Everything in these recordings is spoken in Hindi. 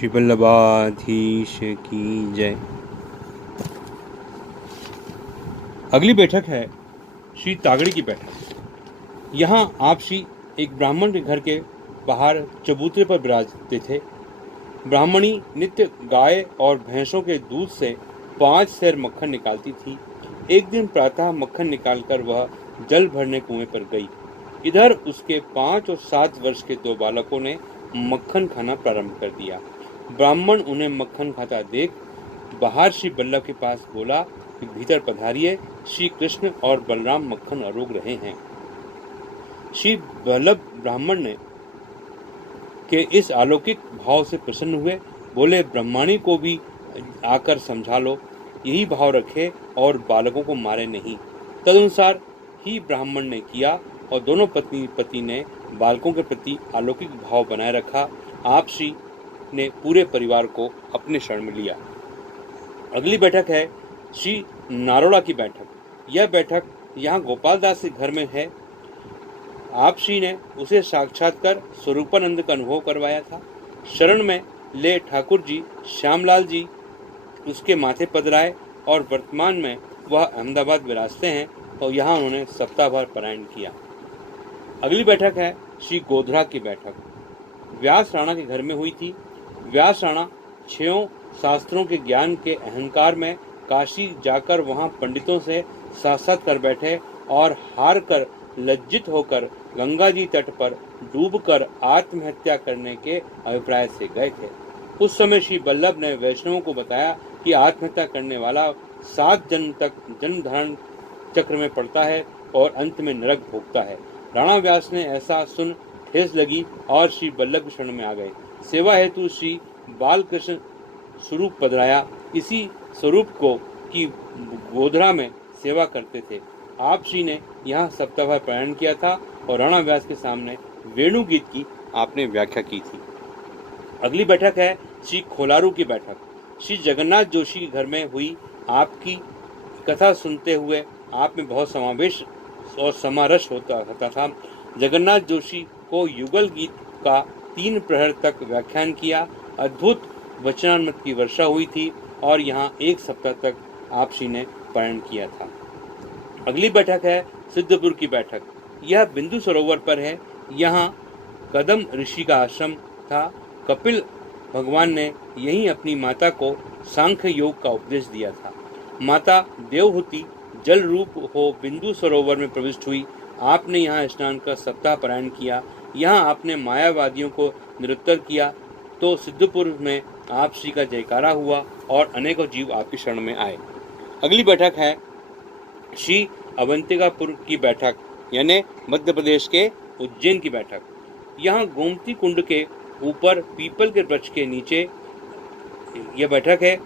श्री वल्लभाधीश की जय। अगली बैठक है श्री तागड़ी की बैठक। यहाँ आप श्री एक ब्राह्मण के घर के बाहर चबूतरे पर विराजते थे। ब्राह्मणी नित्य गाय और भैंसों के दूध से 5 सेर मक्खन निकालती थी। एक दिन प्रातः मक्खन निकालकर वह जल भरने कुएं पर गई। इधर उसके 5 और 7 वर्ष के 2 बालकों ने मक्खन खाना प्रारंभ कर दिया। ब्राह्मण उन्हें मक्खन खाता देख बाहर श्री वल्लभ के पास बोला कि भीतर पधारिए, श्री कृष्ण और बलराम मक्खन आरोग रहे हैं। श्री वल्लभ ब्राह्मण ने के इस अलौकिक भाव से प्रसन्न हुए। बोले, ब्रह्माणी को भी आकर समझा लो, यही भाव रखे और बालकों को मारे नहीं। तदनुसार ही ब्राह्मण ने किया और दोनों पति ने बालकों के प्रति अलौकिक भाव बनाए रखा। आप श्री ने पूरे परिवार को अपने शरण में लिया। अगली बैठक है श्री नारोड़ा की बैठक। यह बैठक यहाँ गोपाल दास के घर में है। आप श्री ने उसे साक्षात्कार स्वरूपानंद का अनुभव करवाया था। शरण में ले ठाकुर जी श्यामलाल जी उसके माथे पधराए और वर्तमान में वह अहमदाबाद विराजते हैं और यहाँ उन्होंने सप्ताह भर पारायण किया। अगली बैठक है श्री गोधरा की बैठक। व्यास राणा के घर में हुई थी। व्यास राणा 6 शास्त्रों के ज्ञान के अहंकार में काशी जाकर वहां पंडितों से साक्षात कर बैठे और हार कर लज्जित होकर गंगा जी तट पर डूबकर आत्महत्या करने के अभिप्राय से गए थे। उस समय श्री वल्लभ ने वैष्णवों को बताया कि आत्महत्या करने वाला 7 जन्म तक जन्म धारण चक्र में पड़ता है और अंत में नरक भोगता है। राणा व्यास ने ऐसा सुन ठेस लगी और श्री वल्लभ के शरण में आ गए। सेवा हेतु श्री बालकृष्ण स्वरूप पधराया। इसी स्वरूप को की गोधरा में सेवा करते थे। आप श्री ने यहाँ सप्ताह भर पारायण किया था और राणा व्यास के सामने वेणु गीत की आपने व्याख्या की थी। अगली बैठक है श्री खोलारू की बैठक। श्री जगन्नाथ जोशी के घर में हुई। आपकी कथा सुनते हुए आप में बहुत समावेश और समारस होता था। जगन्नाथ जोशी को युगल गीत का 3 प्रहर तक व्याख्यान किया। अद्भुत वचनामृत की वर्षा हुई थी और यहाँ 1 सप्ताह तक आप श्री ने पारायण किया था। अगली बैठक है सिद्धपुर की बैठक। यह बिंदु सरोवर पर है। यहाँ कदम ऋषि का आश्रम था। कपिल भगवान ने यहीं अपनी माता को सांख्य योग का उपदेश दिया था। माता देवहूति जल रूप हो बिंदु सरोवर में प्रविष्ट हुई। आपने यहाँ स्नान कर सप्ताह पारायण किया। यहाँ आपने मायावादियों को निरुत्तर किया तो सिद्धपुर में आप श्री का जयकारा हुआ और अनेकों जीव आपकी शरण में आए। अगली बैठक है श्री अवंतिकापुर की बैठक, यानी मध्य प्रदेश के उज्जैन की बैठक। यहाँ गोमती कुंड के ऊपर पीपल के वृक्ष के नीचे यह बैठक है।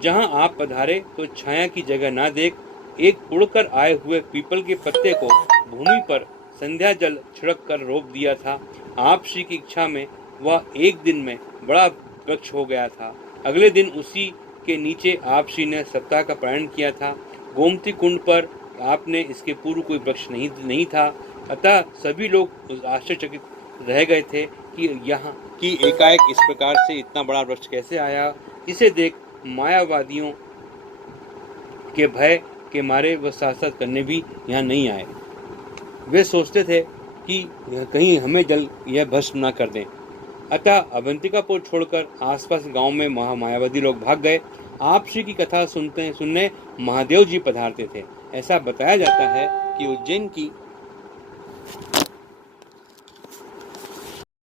जहाँ आप पधारे तो छाया की जगह ना देख एक उड़कर आए हुए पीपल के पत्ते को भूमि पर संध्या जल छिड़क कर रोप दिया था। आप श्री की इच्छा में वह एक दिन में बड़ा वृक्ष हो गया था। अगले दिन उसी के नीचे आप श्री ने सप्ताह का पारायण किया था। गोमती कुंड पर आपने इसके पूर्व कोई वृक्ष नहीं था। अतः सभी लोग आश्चर्यचकित रह गए थे कि यहाँ की एकाएक इस प्रकार से इतना बड़ा वृक्ष कैसे आया। इसे देख मायावादियों के भय के मारे वह साक्षात करने भी यहाँ नहीं आए। वे सोचते थे कि कहीं हमें जल यह भस्म न कर दें। अतः अवंतिकापुर छोड़कर आसपास गांव में मायावादी लोग भाग गए। आप श्री की कथा सुनने महादेव जी पधारते थे। ऐसा बताया जाता है कि उज्जैन की